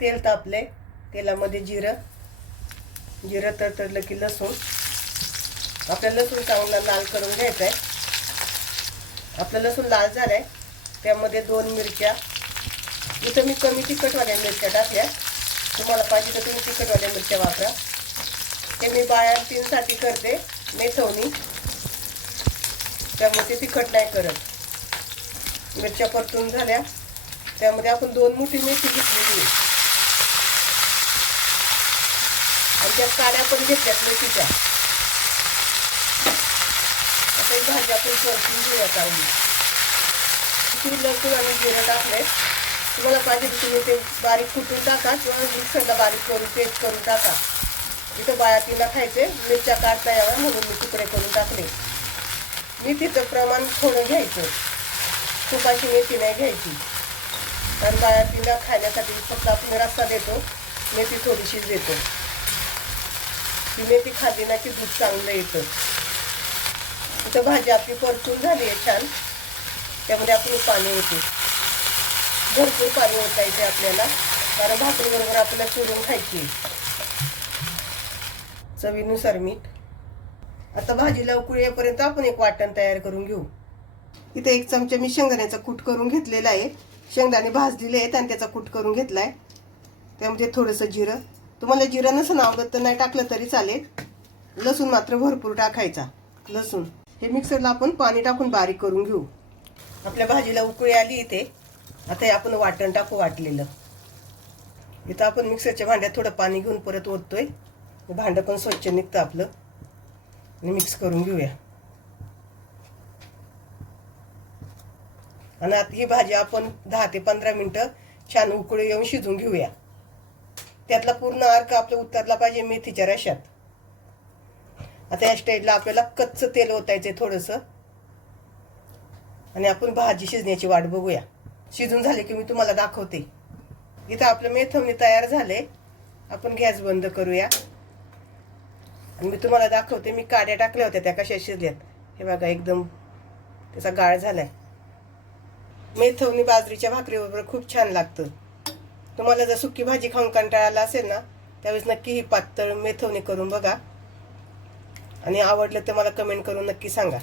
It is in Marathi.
तेल तापले, तेलामध्ये जिरं तडतडलं की लसूण, आपल्या लसूण चांगला लाल करून घ्यायचा आहे. आपलं लसूण लाल झालाय, त्यामध्ये 2 मिरच्या, इथं मी कमी तिखटवाल्या मिरच्या टाकल्या, तुम्हाला पाहिजे तर तुम्ही तिखटवाल्या मिरच्या वापरा. ते मी बाळंतीणसाठी करते, मेथवणी, त्यामुळे ते तिखट नाही करत. मिरच्या परतून झाल्या, त्यामध्ये आपण 2 मोठी मेथी घेतलेली आणि त्या काड्या पण घेतल्यात मेथीच्या. आता ही भाजी आपण परतून घेऊया चांगली. लसूण आणि जिरं टाकले, तुम्हाला पाहिजे तुम्ही ते बारीक कुटून टाका किंवा मिक्सरला बारीक करून पेस्ट करून टाका. इथं बाळातीला खायचे, मिरच्या काढता याव्या म्हणून मी तुकडे करून टाकले. मेथीचं प्रमाण थोडं घ्यायचं, खूप अशी मेथी नाही घ्यायची, कारण बाळातीला खाण्यासाठी फक्त आपण रस्सा देतो, मेथी थोडीशीच देतो. ती मेथी खाल्ली ना की दूध चांगलं येतं. इथं भाजी आपली परतून झाली आहे छान, त्यामध्ये आपण पाणी ओतू, भरपूर पाणी ओतायचे आपल्याला, कारण भाकरीबरोबर आपल्याला चुरून खायची. चवीनुसार मीठ. आता भाजीला उकळी येईपर्यंत आपण एक वाटण तयार करून घेऊ. इथे 1 चमचा मी शेंगदाण्याचा कूट करून घेतलेला आहे. शेंगदाणे भाजलेले आहेत आणि त्याचा कूट करून घेतलाय. त्यामध्ये थोडंसं जिरं, तुम्हाला जिरं नसेल आवडत तर नाही टाकलं तरी चालेल. लसूण मात्र भरपूर टाकायचा. लसूण हे मिक्सरला आपण पाणी टाकून बारीक करून घेऊ. आपल्या भाजीला उकळी आली इथे. आता हे आपण वाटण टाकू वाटलेलं. इथं आपण मिक्सरच्या भांड्यात थोडं पाणी घेऊन परत ओततोय, भांडं पण स्वच्छ निघतं आपलं, आणि मिक्स करून घेऊया. आणि आता ही भाजी आपण 10 ते 15 मिनिटं छान उकळी येऊन शिजून घेऊया. त्यातला पूर्ण अर्क आपलं उतरला पाहिजे मेथीच्या रश्यात. आता या स्टेजला आपल्याला कच्चं तेल ओतायचं थोडंसं, आणि आपण भाजी शिजण्याची वाट बघूया. शिजून झाले की मी तुम्हाला दाखवते. इथं आपलं मेथवणी तयार झाले, आपण गॅस बंद करूया आणि मी तुम्हाला दाखवते. मी काड्या टाकल्या होत्या त्या कशा शिजल्यात, हे बघा एकदम त्याचा गाळ झालाय. मेथवणी बाजरीच्या भाकरीबरोबर खूप छान लागतं. तुम्हाला जर सुकी भाजी खाऊन कंटाळा आला असेल ना, त्यावेळेस नक्की ही पातळ मेथवणी करून बघा, आणि आवडलं तर मला कमेंट करून नक्की सांगा.